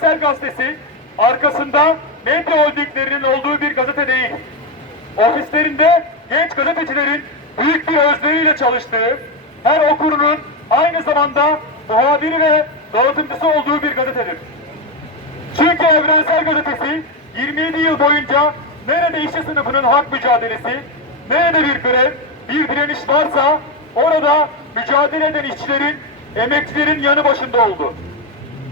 gazetesi arkasında medya holdinglerinin olduğu bir gazete değil. Ofislerinde genç gazetecilerin büyük bir özveriyle çalıştığı, her okurunun aynı zamanda muhabiri ve dağıtımcısı olduğu bir gazetedir. Çünkü Evrensel Gazetesi 27 yıl boyunca nerede işçi sınıfının hak mücadelesi, nerede bir grev, bir direniş varsa orada mücadele eden işçilerin, emekçilerin yanı başında oldu.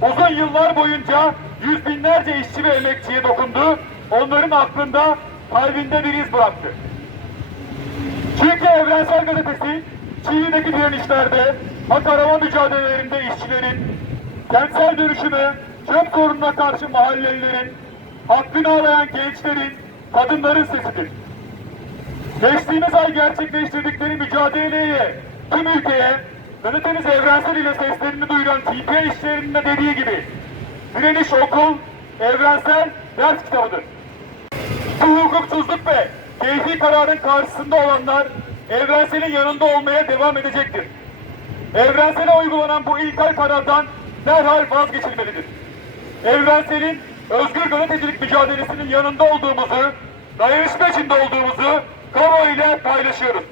Uzun yıllar boyunca yüz binlerce işçi ve emekçiye dokundu, onların aklında, kalbinde bir iz bıraktı. Çünkü Evrensel Gazetesi, Çiğli'deki direnişlerde, hak arama mücadelelerinde işçilerin, kentsel dönüşüme, çöp sorununa karşı mahallelilerin, hakkını arayan gençlerin, kadınların sesidir. Geçtiğimiz ay gerçekleştirdikleri mücadeleye tüm ülkeye gazetemiz evrensel ile seslerini duyuran TP işlerinin de dediği gibi direniş okul, evrensel ders kitabıdır. Bu hukuksuzluk ve keyfi kararın karşısında olanlar evrenselin yanında olmaya devam edecektir. Evrensele uygulanan bu ilkel karardan derhal vazgeçilmelidir. Evrenselin özgür gazetecilik mücadelesinin yanında olduğumuzu, dayanışma içinde olduğumuzu kamuoyuyla paylaşıyoruz.